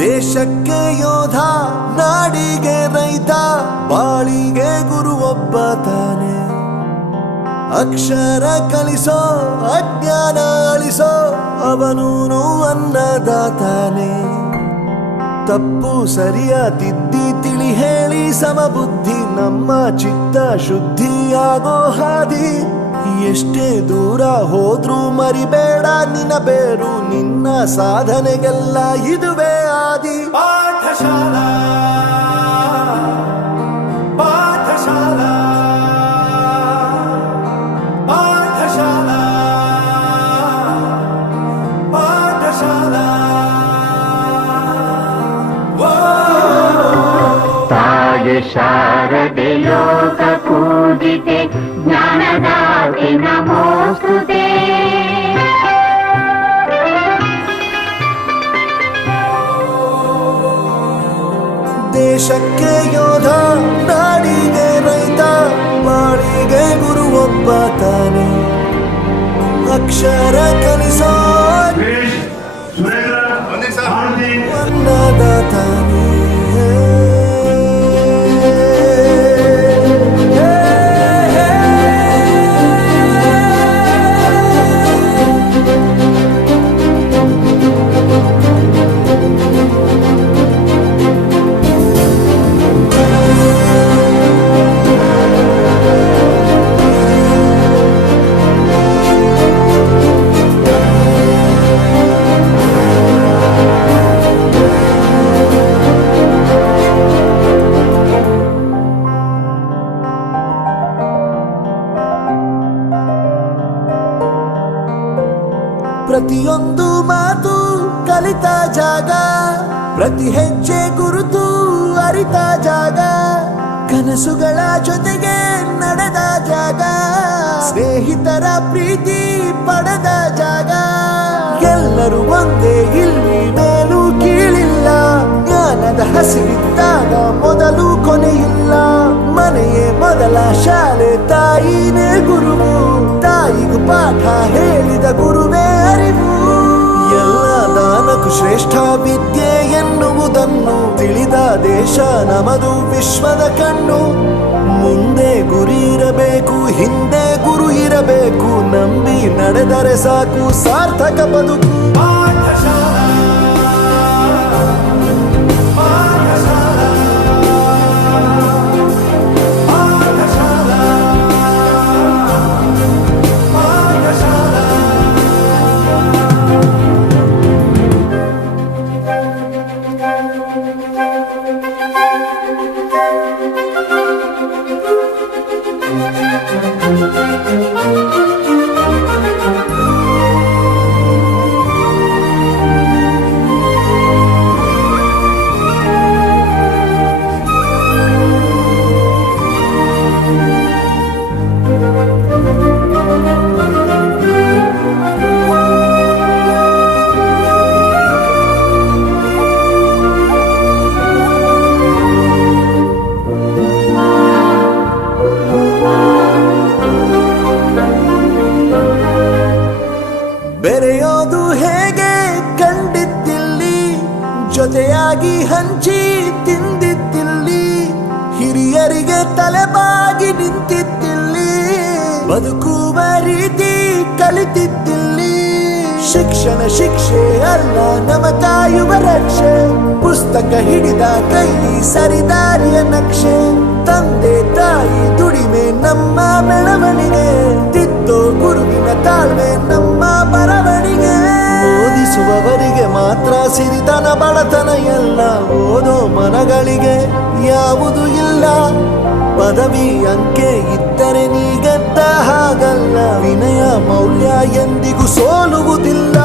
ದೇಶಕ್ಕೆ ಯೋಧ, ನಾಡಿಗೆ ರೈತ, ಬಾಳಿಗೆ ಗುರು ಒಬ್ಬ ತಾನೆ. ಅಕ್ಷರ ಕಲಿಸೋ, ಅಜ್ಞಾನ ಅಳಿಸೋ, ಅವನೂನು ಅನ್ನದಾತಾನೆ. ತಪ್ಪು ಸರಿಯ ತಿದ್ದಿ ತಿಳಿ ಹೇಳಿ ಸಮಬುದ್ಧಿ, ನಮ್ಮ ಚಿತ್ತ ಶುದ್ಧಿಯಾಗೋ ಹಾದಿ. ಎಷ್ಟೇ ದೂರ ಹೋದ್ರೂ ಮರಿಬೇಡ ನಿನ್ನ ಬೇರು, ನಿನ್ನ ಸಾಧನೆಗೆಲ್ಲ ಇದುವೇ ಆದಿ. ಪಾಠಶಾಲಾ ಪಾಠಶಾಲಾ ಪಾಠಶಾಲಾ ಪಾಠಶಾಲಾ. ತಾಯಿ ಶಾರದೆ ಲೋಕ ಪೂಜಿತೆ, ಜ್ಞಾನದಾತೆ ನಮೋಸ್ತುತೆ. ದೇಶಕ್ಕೆ ಯೋಧ, ನಾಡಿಗೆ ರೈತ, ಬಾಳಿಗೆ ಗುರು ಒಬ್ಬ ತಾನೆ. ಅಕ್ಷರ ಕಲಿಸೋ ಅನ್ನದಾತಾನೆ. ಪ್ರತಿಯೊಂದು ಮಾತು ಕಲಿತ ಜಾಗ, ಪ್ರತಿ ಹೆಜ್ಜೆ ಗುರುತು ಅರಿತ ಜಾಗ, ಕನಸುಗಳ ಜೊತೆಗೆ ನಡೆದ ಜಾಗ, ಸ್ನೇಹಿತರ ಪ್ರೀತಿ ಪಡೆದ ಜಾಗ. ಎಲ್ಲರೂ ಒಂದೇ, ಇಲ್ಲಿ ಮೇಲೂ ಕೀಳಿಲ್ಲ. ಜ್ಞಾನದ ಹಸಿವಿದ್ದಾಗ ಮೊದಲು ಕೊನೆಯಿಲ್ಲ. ಮನೆಯೇ ಮೊದಲ ಶಾಲೆ, ತಾಯಿನೇ ಗುರುವು. ತಾಯಿಗೂ ಪಾಠ ಹೇಳಿದ ಗುರುವೇ ಅರಿವು. ಎಲ್ಲ ದಾನಕ್ಕೂ ಶ್ರೇಷ್ಠ ವಿದ್ಯೆ ಎನ್ನುವುದನ್ನು ತಿಳಿದ ದೇಶ ನಮದು, ವಿಶ್ವದ ಕಣ್ಣು. ಮುಂದೆ ಗುರಿ ಇರಬೇಕು, ಹಿಂದೆ ಗುರು ಇರಬೇಕು. ನಂಬಿ ನಡೆದರೆ ಸಾಕು, ಸಾರ್ಥಕ ಬದುಕು. ಪಾಠಶಾಲಾ ಪಾಠಶಾಲಾ ಪಾಠಶಾಲಾ ಪಾಠಶಾಲಾ. ಬೆರೆಯೋದು ಹೇಗೆ ಕಂಡಿದ್ದಿಲ್ಲಿ, ಜೊತೆಯಾಗಿ ಹಂಚಿ ತಿಂದಿದ್ದಿಲ್ಲಿ, ಹಿರಿಯರಿಗೆ ತಲೆಬಾಗಿ ನಿಂತಿದ್ದಿಲ್ಲಿ, ಬದುಕುವ ರೀತಿ ಕಲಿತಿದ್ದಿಲ್ಲಿ. ಶಿಕ್ಷಣ ಶಿಕ್ಷೆ ಅಲ್ಲ, ನಮ ಕಾಯುವ ರಕ್ಷೆ. ಪುಸ್ತಕ ಹಿಡಿದ ಕೈ ಸರಿದಾರಿಯ ನಕ್ಷೆ. ತಂದೆ ತಾಯಿ ದುಡಿಮೆ ನಮ್ಮ ಬೆಳವಣಿಗೆ, ತಿದ್ದೋ ಗುರುವಿನ ತಾಳ್ಮೆ ನಮ್ಮ ಬರವಣಿಗೆ. ಓದಿಸುವವರಿಗೆ ಮಾತ್ರ ಸಿರಿತನ ಬಡತನ ಎಲ್ಲ, ಓದೋ ಮನಗಳಿಗೆ ಯಾವುದು ಇಲ್ಲ. ಪದವಿ ಅಂಕೆ ಇದ್ದರೆ ನೀಗೆದ್ದ ಹಾಗಲ್ಲ, ವಿನಯ ಮೌಲ್ಯ ಎಂದಿಗೂ ಸೋಲುವುದಿಲ್ಲ.